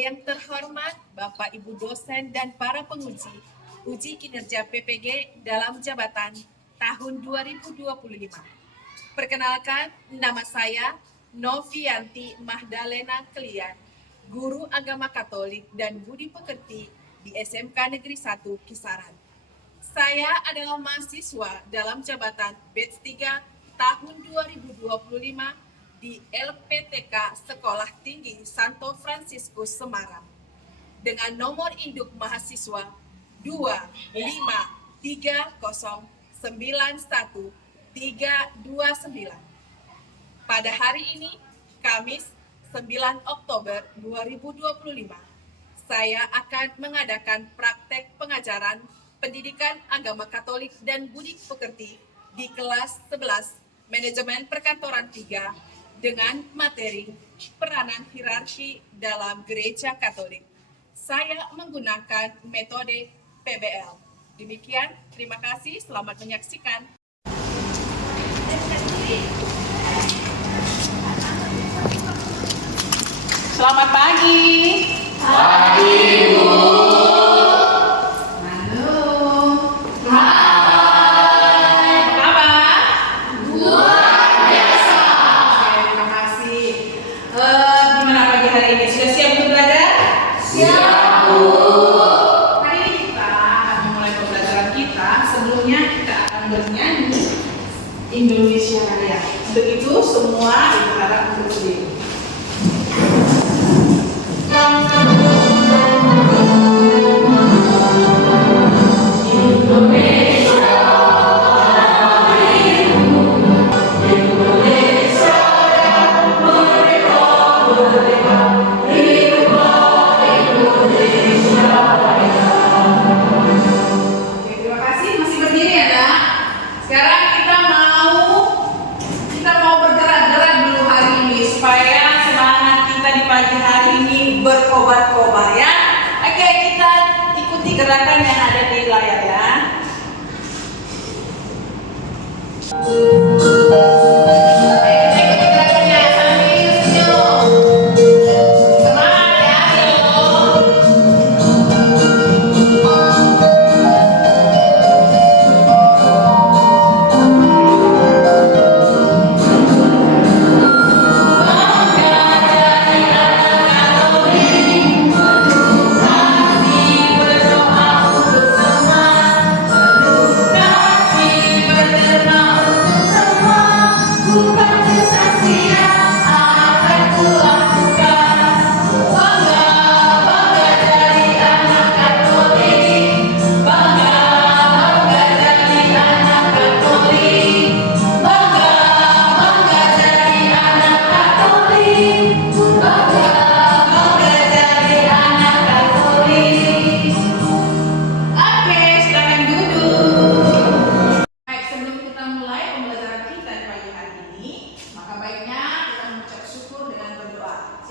yang terhormat Bapak Ibu dosen dan para penguji uji kinerja PPG dalam jabatan tahun 2025. Perkenalkan, nama saya Novianti Mahdalena Kelian, guru agama Katolik dan budi pekerti di SMK Negeri 1 Kisaran. Saya adalah mahasiswa dalam jabatan batch 3 tahun 2025 di LPTK Sekolah Tinggi Santo Fransiskus Semarang dengan nomor induk mahasiswa 253091329. Pada hari ini, Kamis 9 Oktober 2025, saya akan mengadakan praktek pengajaran pendidikan agama Katolik dan budi pekerti di kelas 11 Manajemen Perkantoran 3 dengan materi peranan hierarki dalam gereja Katolik. Saya menggunakan metode PBL. Demikian, terima kasih, selamat menyaksikan. Selamat pagi. Pagi, Bu. Indonesia Raya. Untuk itu semua ibu harap untuk berdiri. Berkobar-kobar ya. Oke, kita ikuti gerakan yang ada di layar ya.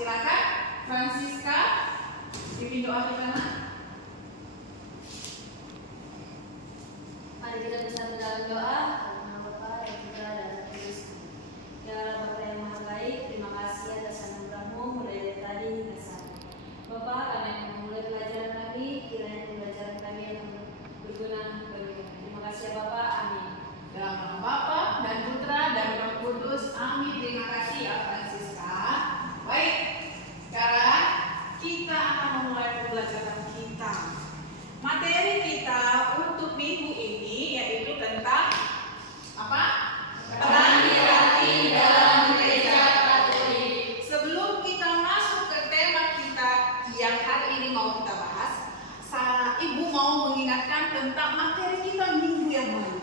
Silakan, Francisca, pimpin doa kita. Mari kita bersatu dalam doa. Nama Bapa dan Putra dan Roh Kudus. Ya Allah Bapa yang Maha Baik, terima kasih atas anugerah-Mu mulai dari tadi hingga saat ini. Bapa, karena yang memulai pelajaran kami, kiranya pembelajaran kami yang berguna bagi kami. Terima kasih ya Bapa, amin. Dalam nama Bapa dan Putra dan Roh Kudus, amin. Terima kasih ya Francisca. Baik. Sekarang kita akan memulai pembelajaran kita. Materi kita untuk minggu ini yaitu tentang apa? Peran hierarki dalam gereja Katolik. Sebelum kita masuk ke tema kita yang hari ini mau kita bahas, Ibu mau mengingatkan tentang materi kita minggu yang lalu.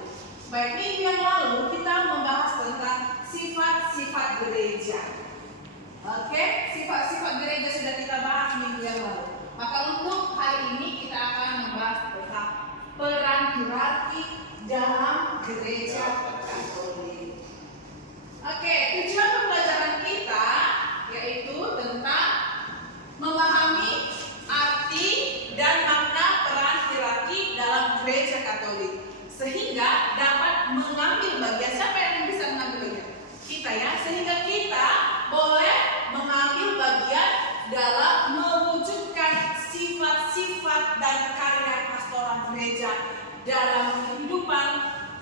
Baik, minggu yang lalu kita membahas tentang sifat-sifat gereja. Oke, sifat-sifat gereja sudah kita bahas minggu yang lalu. Maka untuk hari ini kita akan membahas tentang peran hierarki dalam gereja Katolik. Oke, tujuan pembelajaran kita yaitu tentang memahami arti dan makna peran hierarki dalam gereja Katolik, sehingga dapat mengambil bagian. Siapa yang bisa mengambil bagian? Kita ya, sehingga kita boleh mengambil bagian dalam mewujudkan sifat-sifat dan karya pastoral gereja dalam kehidupan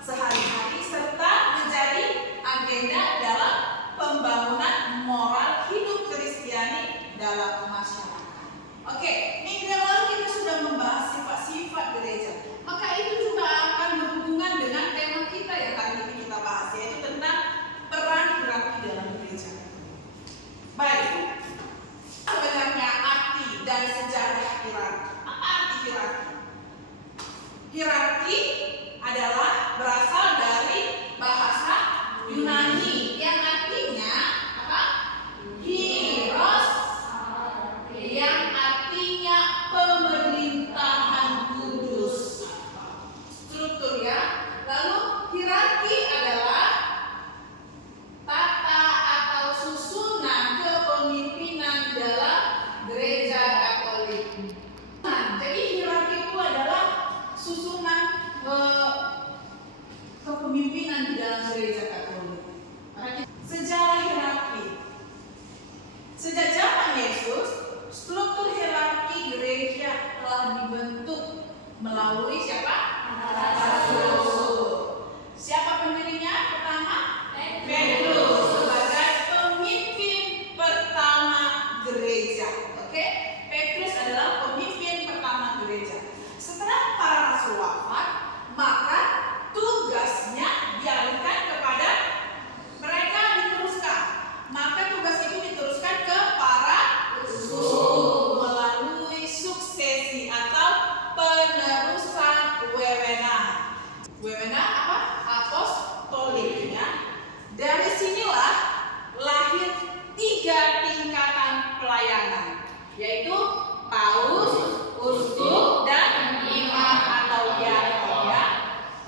sehari-hari serta menjadi agenda dalam pembangunan moral hidup Kristiani dalam masyarakat. Oke, minggu yang lalu kita sudah membahas sifat-sifat gereja. Maka itu juga akan berhubungan dengan tema kita yang hari ini kita bahas, yaitu tentang peran hierarki dalam gereja. Baik, sebenarnya arti dan sejarah hierarki. Apa arti hierarki? Hierarki adalah berasal dari bahasa Yunani yang artinya apa? Hieros, yang artinya pemerintahan kudus. Struktur ya. Lalu hierarki adalah tata atau susunan kepemimpinan dalam gereja Katolik. Nah, jadi hierarki itu adalah susunan kepemimpinan di dalam gereja Katolik. Sejarah hierarki. Sejak zaman Yesus, struktur hierarki gereja telah dibentuk melalui siapa? Rasul. Siapa pendirinya pertama? Petrus sebagai pemimpin pertama gereja. Oke, Petrus adalah pemimpin pertama gereja. Setelah para rasul wafat, maka tugasnya dialihkan kepada mereka, diteruskan. Maka tugas itu diteruskan ke para uskup melalui suksesi atau penerusan wewenang. Wewenang apa? Apostolik ya. Dari sinilah lahir 3 tingkatan pelayanan, yaitu paus, uskup, dan imam atau diakon ya.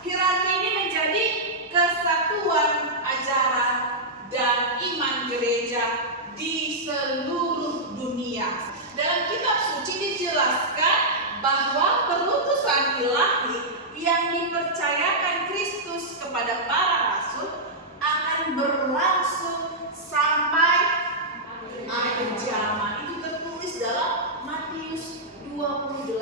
Hierarki ini menjadi kesatuan ajaran dan iman gereja di seluruh dunia. Dalam kitab suci dijelaskan bahwa perutusan ilahi yang dipercayakan Kristus kepada para rasul akan berlangsung sampai akhir zaman. Itu tertulis dalam Matius 28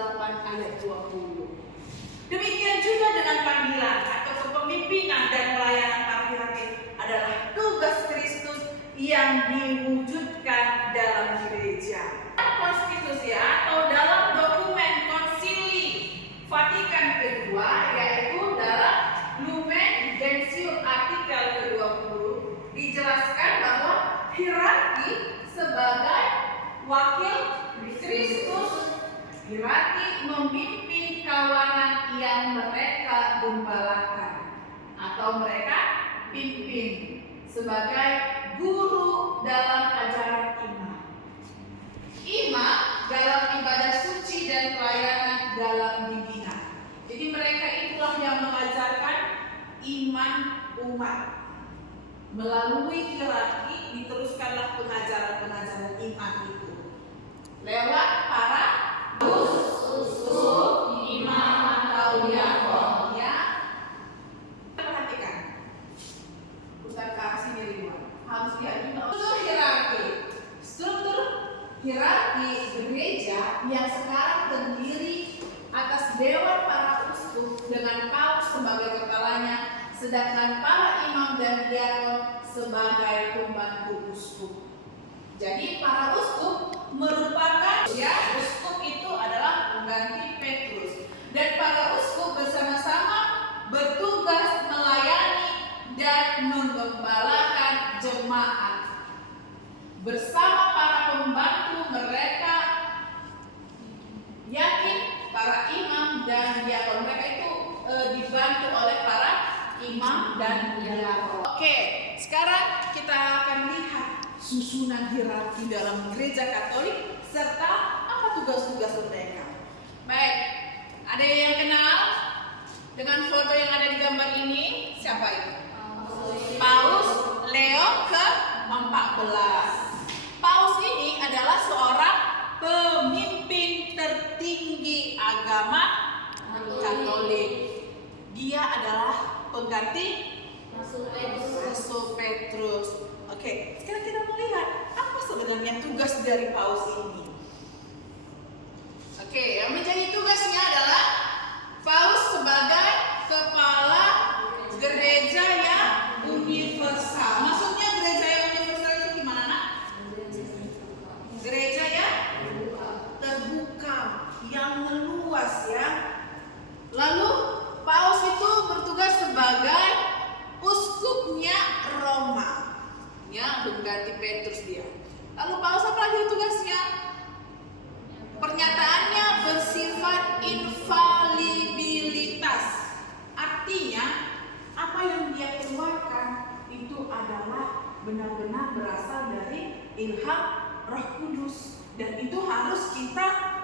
ayat 20. Demikian juga dengan panggilan atau kepemimpinan dan pelayanan para hierarki adalah tugas Kristus yang diwujudkan dalam gereja. Konstitusi atau dalam dokumen Konsili Vatikan kedua, yaitu dalam Lumen Gentium artikel ke-20, dijelaskan bahwa hierarki sebagai wakil Kristus. Hierarki memimpin kawanan yang mereka gembalakan atau mereka pimpin sebagai guru dalam ajaran iman. Imam dalam ibadah suci dan pelayanan dalam bimbingan. Jadi mereka itulah yang mengajarkan iman umat. Melalui hierarki diteruskanlah pengajaran-pengajaran iman itu lewat para uskup, imam atau diakon ya. Perhatikan. Ustaz kasih diri harus lihat juga struktur hierarki gereja yang sekarang terdiri atas dewan para uskup dengan paus sebagai kepalanya, sedangkan para imam dan diakon sebagai pembantu uskup. Jadi para uskup merupakan ya, uskup itu adalah pengganti Petrus, dan para uskup bersama-sama bertugas melayani dan menggembalakan jemaat. Bersama para pembantu mereka yakin para imam dan diakon mereka itu dibantu oleh para imam dan diakon. Oke, sekarang kita akan lihat susunan hierarki dalam gereja Katolik serta apa tugas-tugas mereka. Baik, ada yang kenal dengan foto yang ada di gambar ini? Siapa itu? Paus Leo ke-14. Paus ini adalah seorang pemimpin tertinggi agama Katolik. Dia adalah pengganti Rasul Petrus. Oke, sekarang kita melihat apa sebenarnya tugas dari Paus ini. Oke, yang menjadi tugasnya adalah Paus sebagai kepala gereja yang universal. Maksudnya gereja yang universal itu gimana, Nak? Gereja yang terbuka, yang meluas ya. Lalu Paus itu bertugas sebagai uskupnya Roma. Ya, mengganti Petrus dia. Lalu Paus apa lagi tugasnya? Pernyataannya bersifat infalibilitas. Artinya, apa yang dia keluarkan itu adalah benar-benar berasal dari ilham Roh Kudus, dan itu harus kita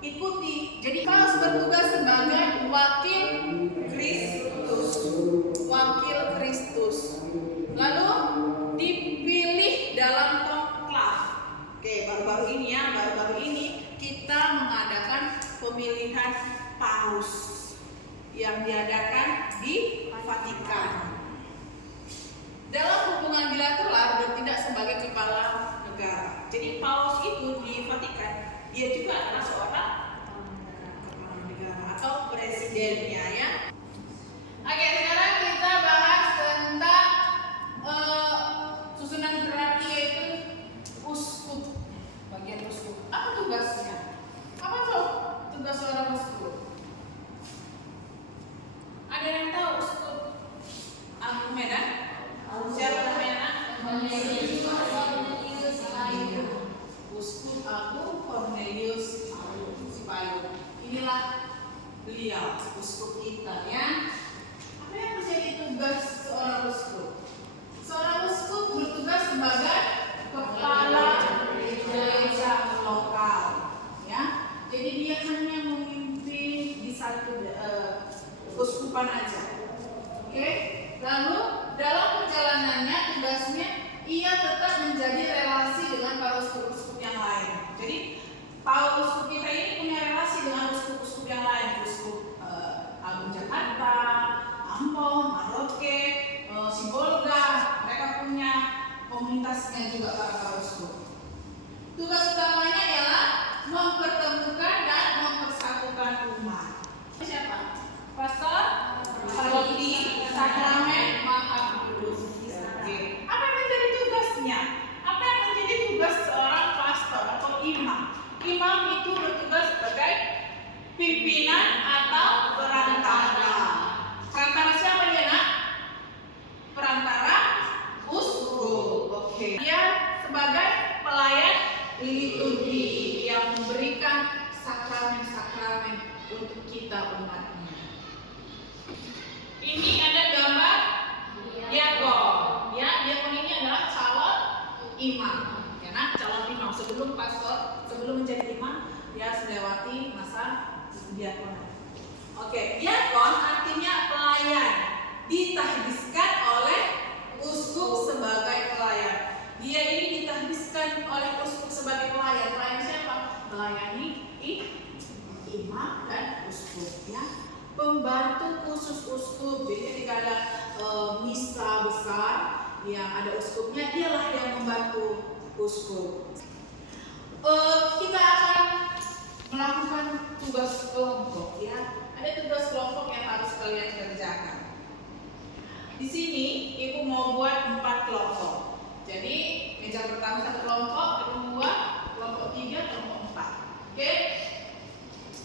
ikuti. Jadi Paus bertugas sebagai wakil Kristus. Wakil Kristus. Lalu dipilih dalam konklav. Oke, baru-baru ini kita mengadakan pemilihan Paus yang diadakan di Vatikan. Dalam hubungan bilateral bertindak sebagai kepala negara. Jadi Paus itu di Vatikan, dia juga adalah seorang kepala negara atau presidennya ya. Oke, sekarang kita bahas tentang susunan hierarki, yaitu uskup. Bagian uskup. Apa tugasnya? Apa tuh tugas seorang uskup? Ada yang tahu uskup Agung Medan? Siapa namanya? Uskup Agung Cornelius Sipayung. Inilah beliau, uskup kita ya. Apa yang menjadi tugas seorang uskup? Seorang uskup bertugas sebagai kepala gereja lokal ya. Jadi dia hanya memimpin di satu uskupan aja. Oke? Lalu dalam perjalanannya tugasnya ia tetap menjadi relasi dengan para uskup-uskup yang lain. Jadi para uskup kita ini punya relasi dengan uskup-uskup yang lain, uskup Agung Jakarta, Ambon, Maroke, Sibolga. Mereka punya komunitasnya juga para uskup. Tugas utamanya adalah mempertemukan dan mempersatukan umat. Siapa? Pastor Parodi Sakramen Maha Kudus. Oke. Apa yang menjadi tugasnya? Apa yang menjadi tugas seorang pastor atau imam? Imam itu bertugas sebagai pimpinan atau perantara. Perantara siapa dia, Nak? Perantara uskup. Oke. Dia sebagai pelayan liturgi yang memberikan sakramen-sakramen untuk kita umatnya. Ini ada gambar diakon. Ya, diakon ini adalah calon imam. Ya, nah, calon imam sebelum pastor, sebelum menjadi imam, dia melewati masa diakonan. Oke, diakon artinya pelayan, ditahdiskan oleh uskup sebagai pelayan. Dia ini ditahdiskan oleh uskup sebagai pelayan. Pelayan siapa? Melayani imam dan uskup ya. Pembantu khusus uskup. Jadi ketika ada misa besar yang ada uskupnya, dialah yang membantu uskup. Kita akan melakukan tugas kelompok ya. Ada tugas kelompok yang harus kalian kerjakan. Di sini ibu mau buat 4 kelompok. Jadi meja pertama 1 kelompok, kedua kelompok 3, kelompok 4. Oke?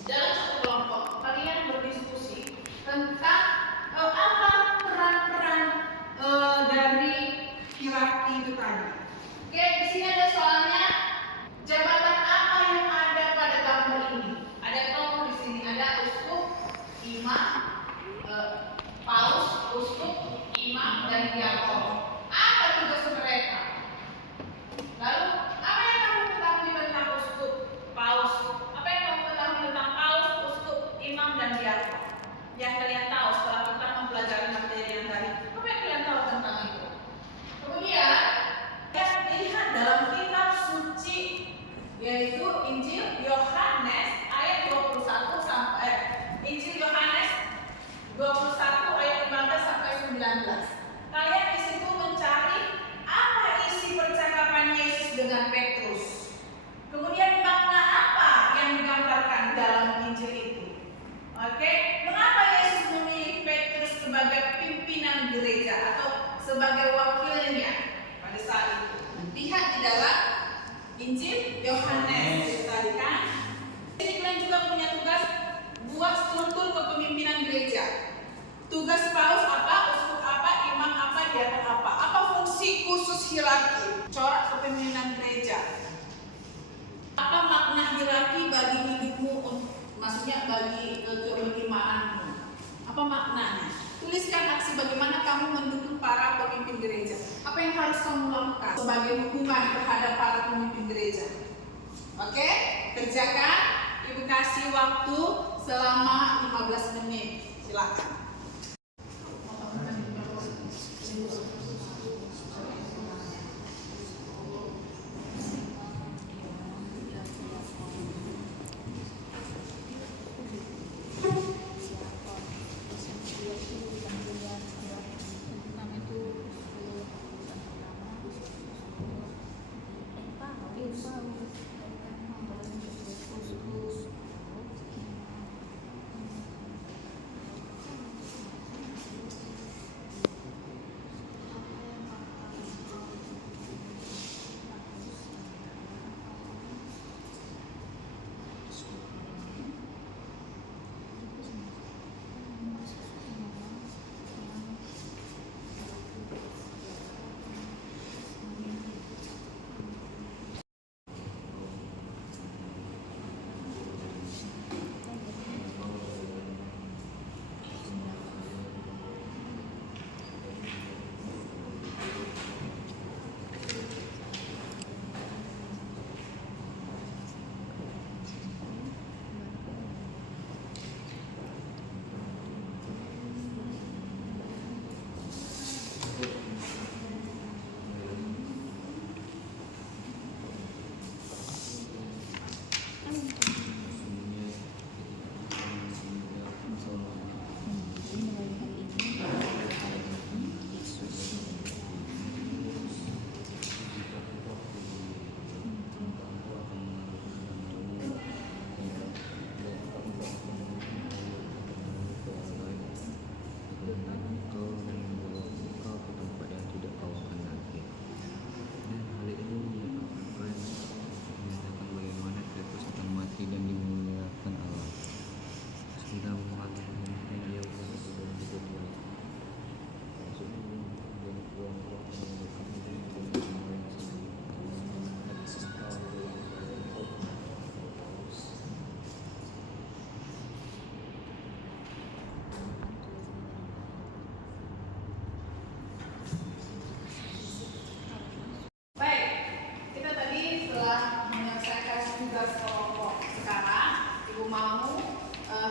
Dalam 1 kelompok kalian berdiskusi tentang apa peran-peran dari hierarki itu tadi. Oke, di sini ada soalnya jabatan apa yang ada pada gambar ini. Ada tokoh di sini, ada uskup, imam, paus, uskup, imam, dan diakon. Apa tugas mereka? Lalu apa yang kamu ketahui tentang uskup, paus? Apa yang kamu ketahui tentang paus, uskup, imam, dan diakon? Yang kalian tahu setelah kita mempelajari materi yang tadi, apa yang kalian tahu tentang itu? Kemudian yang dilihat dalam kitab suci, yaitu Injil Yohanes ayat 21 sampai Injil Yohanes 21 ayat 15 sampai 19. Kalian di situ gereja atau sebagai wakilnya pada saat itu. Lihat di dalam Injil Yohanes tadi kan. Jadi kalian juga punya tugas buat struktur kepemimpinan gereja. Tugas paus apa, uskup apa, imam apa, diakon apa. Apa fungsi khusus hierarki, corak kepemimpinan gereja. Apa makna hierarki bagi hidupmu, maksudnya bagi keimaanmu. Apa maknanya? Tuliskan aksi bagaimana kamu mendukung para pemimpin gereja. Apa yang harus kamu lakukan sebagai dukungan terhadap para pemimpin gereja. Oke, kerjakan. Ibu kasih waktu selama 15 menit. Silakan.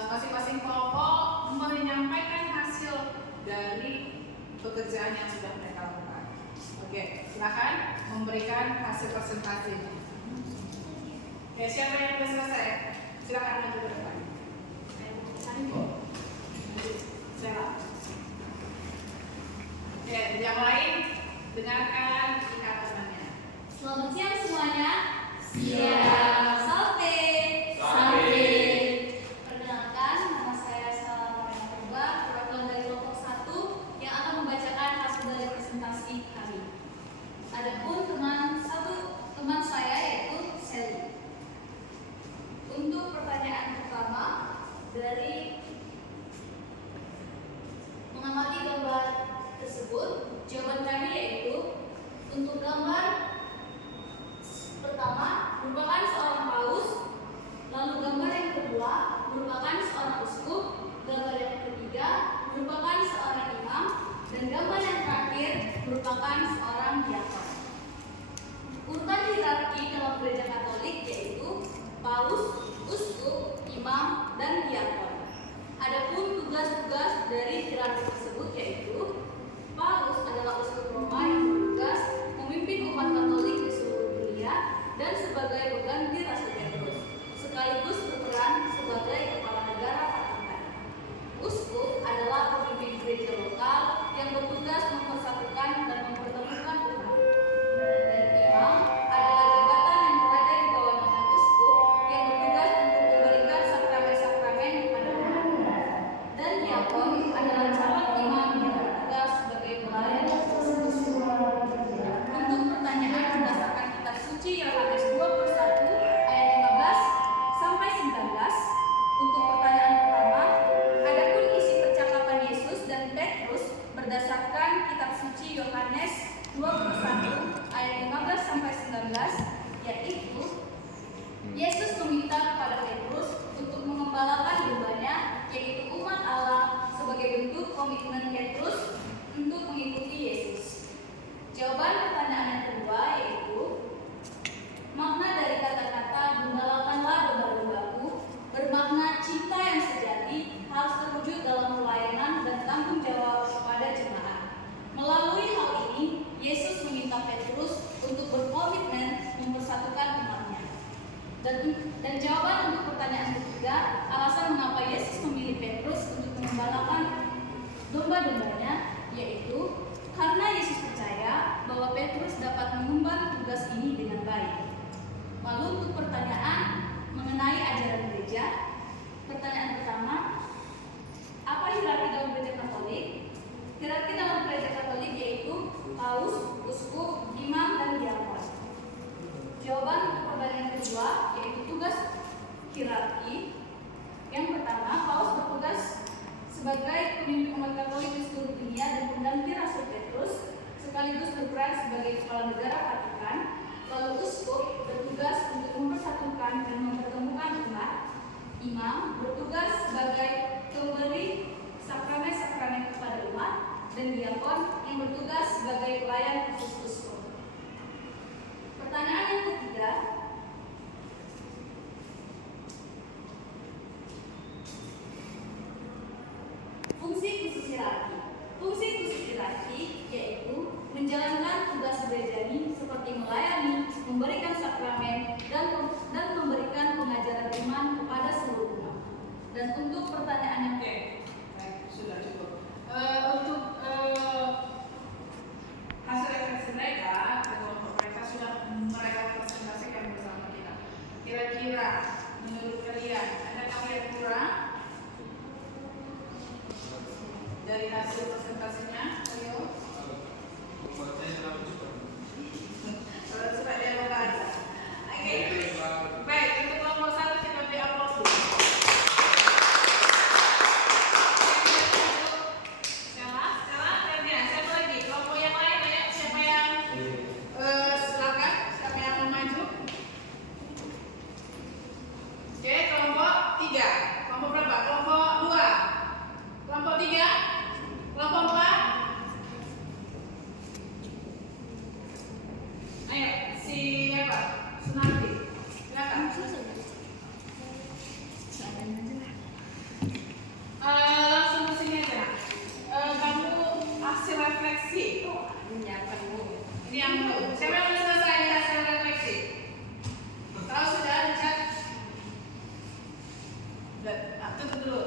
Masing-masing kelompok menyampaikan hasil dari pekerjaan yang sudah mereka lakukan. Oke, silakan memberikan hasil presentasinya. Oke, siapa yang sudah selesai? Silakan maju ke depan. Oke, yang lain dengarkan ikatannya. Selamat siang semuanya. Siang. Salte. Salte. Perkenalkan, nama saya Salma Purba, perwakilan dari kelompok 1 yang akan membacakan hasil dari presentasi kami. Adapun teman saya yaitu Sally. Untuk pertanyaan pertama dari mengamati gambar tersebut, jawaban kami yaitu untuk gambar pertama merupakan seorang paus, lalu gambar yang kedua merupakan seorang uskup, gambar yang ketiga merupakan seorang imam, dan gambar yang terakhir merupakan seorang diakon. Urutan hierarki dalam gereja Katolik yaitu paus, uskup, imam, dan diakon. Adapun tugas-tugas dari hierarki tersebut yaitu paus adalah uskup Roma yang bertugas memimpin umat Katolik di seluruh dunia dan sebagai pengganti Rasul Petrus, sekaligus berperan sebagai kepala negara Vatikan. Uskup adalah pemimpin gereja lokal yang bertugas mempersatukan dan mempertemukan umat. berdasarkan kitab suci Yohanes 21 ayat 15 sampai 19, yaitu Yesus meminta kepada Petrus untuk mengembalakan dombanya, yaitu umat Allah, sebagai bentuk komitmen Petrus untuk mengikuti Yesus. Jawaban pertanyaan yang kedua yaitu makna dari kata-kata gembalakanlah domba-dombaku bermakna cinta yang sejati harus terwujud dalam pelayanan dan tanggung jawab kepada jemaat. Melalui hal ini, Yesus meminta Petrus untuk berkomitmen mempersatukan umatnya. Dan jawaban untuk pertanyaan ketiga, alasan mengapa Yesus memilih Petrus untuk mengembalakan domba-dombanya, yaitu karena Yesus percaya bahwa Petrus dapat mengemban tugas ini dengan baik. Lalu untuk pertanyaan mengenai ajaran gereja, pertanyaan pertama, apa hierarki dalam gereja Katolik? Hierarki dalam gereja Katolik yaitu paus, uskup, imam, dan diakon. Jawaban untuk pertanyaan kedua yaitu tugas hierarki. Yang pertama, paus bertugas sebagai pemimpin umat Katolik di seluruh dunia dan pengganti Rasul Petrus, sekaligus berperan sebagai kepala negara Vatikan. Lalu uskup bertugas untuk mempersatukan dan mempertemukan umat. Imam bertugas sebagai pemberi sakramen-sakramen kepada umat, dan diakon yang bertugas sebagai pelayan khusus uskup. Pertanyaan yang ketiga, fungsi khusus hierarki. Fungsi khusus hierarki yaitu menjalankan tugas gerejani seperti melayani, memberikan sakramen, dan memberikan pengajaran iman kepada seluruh umat. Dan untuk pertanyaan yang Baik, sudah cukup. Untuk hasil refleksi mereka, kelompok mereka sudah mereka presentasikan bersama kita. Kira-kira menurut kalian adakah yang kurang dari hasil presentasinya? Ayo. Surat dia membaca. Oke. Baik, untuk kelompok 1 kita beri aplaus dulu. Sekarang gantian. Siapa lagi? Kelompok yang lain ya? Siapa yang silakan? Siapa yang mau maju? Oke, kelompok 3. Kelompok berapa? Kelompok 2. Kelompok 3. Kelompok 4. Ayo, siapa? Sunarti. Silakan. Langsung ke sini aja. Kamu hasil refleksi. Ini yang dulu. Siapa yang sudah selesai di hasil refleksi? Tahu sudah dicat? Tutup dulu.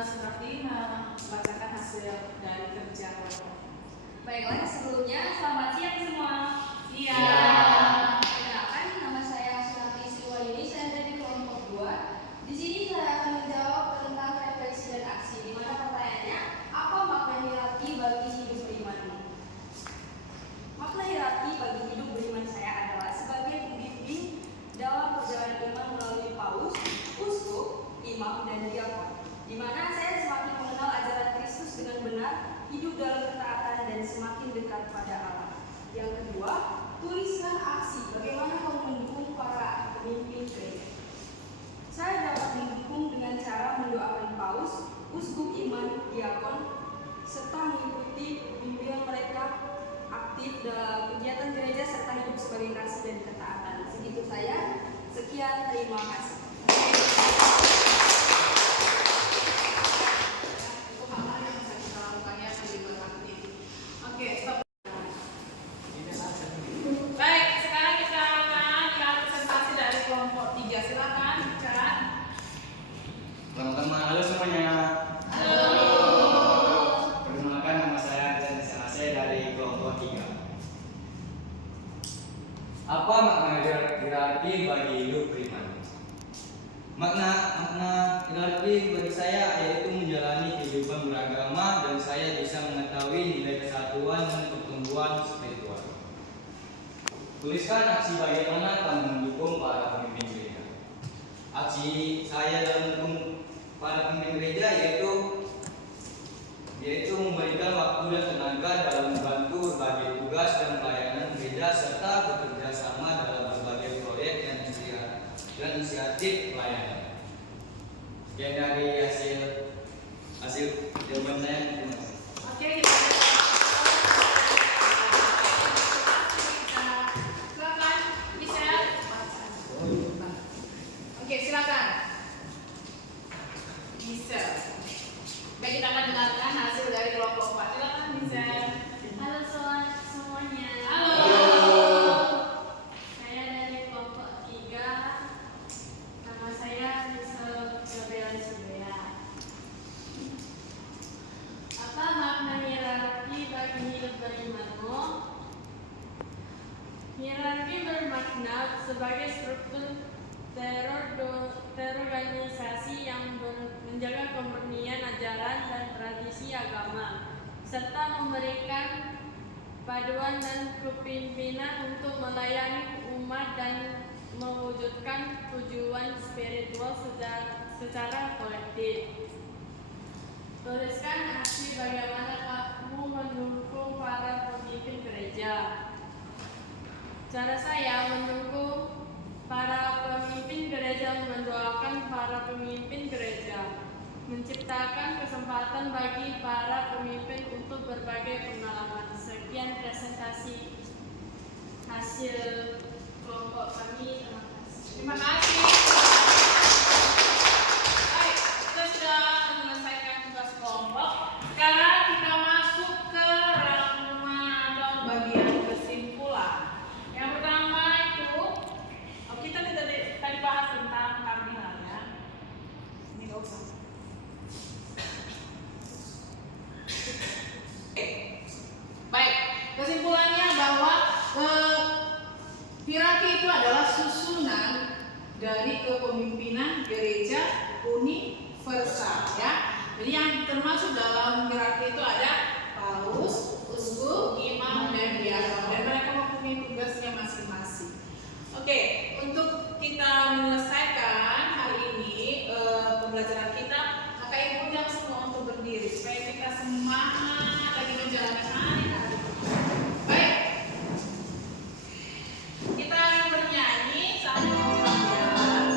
Sunarti membacakan hasil dari kerja kelompok. baiklah, sebelumnya selamat siang semua. Iya. Perkenalkan, nama saya Sunarti Sriwayuni, saya dari kelompok 2. Di sini saya akan menjawab tentang refleksi dan aksi, di mana pertanyaannya, apa makna hierarki bagi hidup beriman ini? Makna hierarki bagi hidup beriman saya adalah sebagai pembimbing dalam perjalanan iman melalui paus, uskup, imam, dan diakon, di mana saya semakin mengenal ajaran Kristus dengan benar, hidup dalam ketaatan, dan semakin dekat pada Allah. Yang kedua, tuliskan aksi bagaimana kamu mendukung para pemimpin gereja. Saya dapat mendukung dengan cara mendoakan paus, uskup, imam, diakon, serta mengikuti bimbingan mereka aktif dalam kegiatan gereja serta hidup sebagai kasih dan ketaatan. Segitu saya. Sekian, terima kasih. Itu hal-hal yang bisa kita lakukannya lebih aktif. Oke, stop. Baik, sekarang kita akan lihat presentasi dari kelompok 3. Silakan, Cat. Teman-teman, halo semuanya. Halo. Perkenalkan, nama saya Jan Sanase dari kelompok 3. Apa makna hierarki bagi hidup beriman? Makna hierarki bagi saya yaitu menjalani kehidupan beragama dan saya bisa mengetahui nilai kesatuan dan pertumbuhan spiritual. Tuliskan aksi bagaimana kamu mendukung para pemimpin gereja. Aksi saya dalam mendukung para pemimpin gereja yaitu Jawaban saya terima kasih. Oke, kita silakan Michelle. Oke, silakan. Michelle. Baik, kita akan dengarkan hasil dari kelompok 4. Silakan Michelle. Halo semuanya. Halo. Saya dari kelompok 3. Nama saya Rizal Gabriela Surya. Apa makna hierarki bagi hidup berimanmu? Hierarki bermakna sebagai struktur terorganisasi yang menjaga kemurnian ajaran dan tradisi agama, serta memberikan paduan dan kepemimpinan untuk melayani umat dan mewujudkan tujuan spiritual secara kolektif. Tuliskan aksi bagaimana kamu mendukung para pemimpin gereja. Cara saya mendukung para pemimpin gereja, mendoakan para pemimpin gereja, menciptakan kesempatan bagi para pemimpin untuk berbagai pengalaman. Sekian presentasi hasil kelompok kami. Terima kasih. Terima kasih. Baik, kita sudah menyelesaikan tugas kelompok. Sekarang kita masuk ke rangkuman atau bagian kesimpulan. Yang pertama itu, kita tadi bahas tentang kardinal ya. Ini nggak usah. Oke. Baik, kesimpulannya bahwa hierarki itu adalah susunan dari kepemimpinan gereja universal ya. Jadi yang termasuk dalam hierarki itu ada paus, uskup, imam, dan diakon, dan mereka mempunyai tugasnya masing-masing. Oke, untuk kita menyelesaikan hari ini pembelajaran kita, maka ibu undang semua untuk berdiri supaya kita semangat lagi menjalani hari-hari. Baik, kita akan bernyanyi sambil pembelajaran.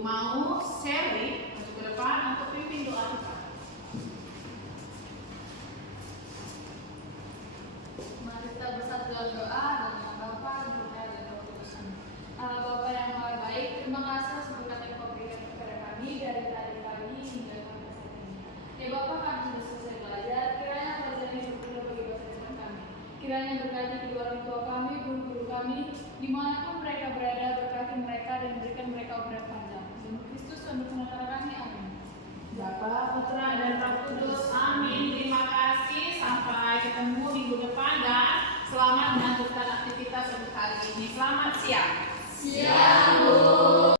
Ibu mau Sally maju ke depan untuk pimpin doa kita. Mari kita bersatu dalam doa dengan Bapa, Putra, dan Roh Kudus. Allah Bapa yang Maha Baik, terima kasih sebelum yang Kau berikan kepada kami dari tadi pagi hingga sampai saat ini. Ya Bapa, kami sudah selesai belajar. Kiranya pelajaran ini berguna bagi bahasa Islam kami. Kiranya berkati kedua orang tua kami, guru-guru kami, dimanapun mereka berada, berkati mereka dan berikan mereka umur yang panjang. Demi Kristus, untuk